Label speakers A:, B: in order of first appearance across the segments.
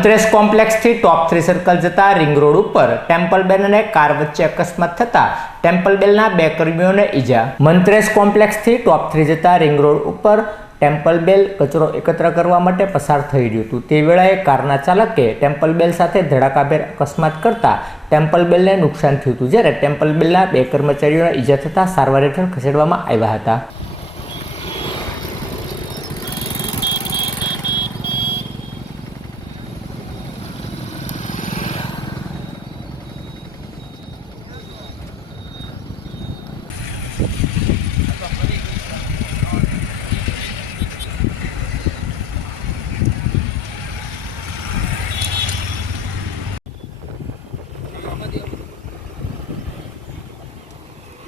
A: મંત્રેશ કોમ્પ્લેક્સથી top three circle જતા ring road ઉપર ટેમ્પલ બેલ અને કાર વચ્ચે અકસ્માત થતા ટેમ્પલ બેલના બે કર્મીઓને ઈજા. મંત્રેસ કોમ્પ્લેક્સથી ટોપ થ્રી જતા રિંગ રોડ ઉપર ટેમ્પલ બેલ કચરો એકત્ર કરવા માટે પસાર થઈ રહ્યું હતું. તે વેળાએ કારના ચાલકે ટેમ્પલ બેલ સાથે ધડાકાભેર અકસ્માત કરતા ટેમ્પલ બેલને નુકસાન થયું હતું, જ્યારે ટેમ્પલ બેલના બે કર્મચારીઓને ઈજા થતાં સારવાર હેઠળ ખસેડવામાં આવ્યા હતા.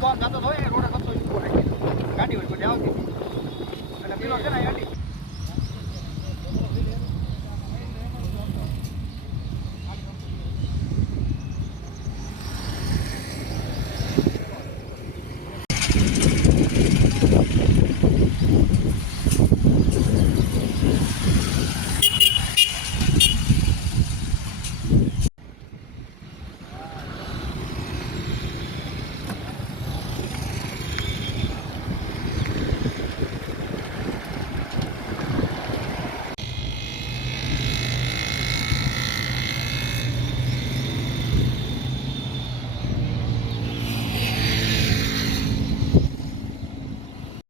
B: જતો હોય રોડ હતો ગાડી હોય કોઈ આવતી એટલે પેલો છે ને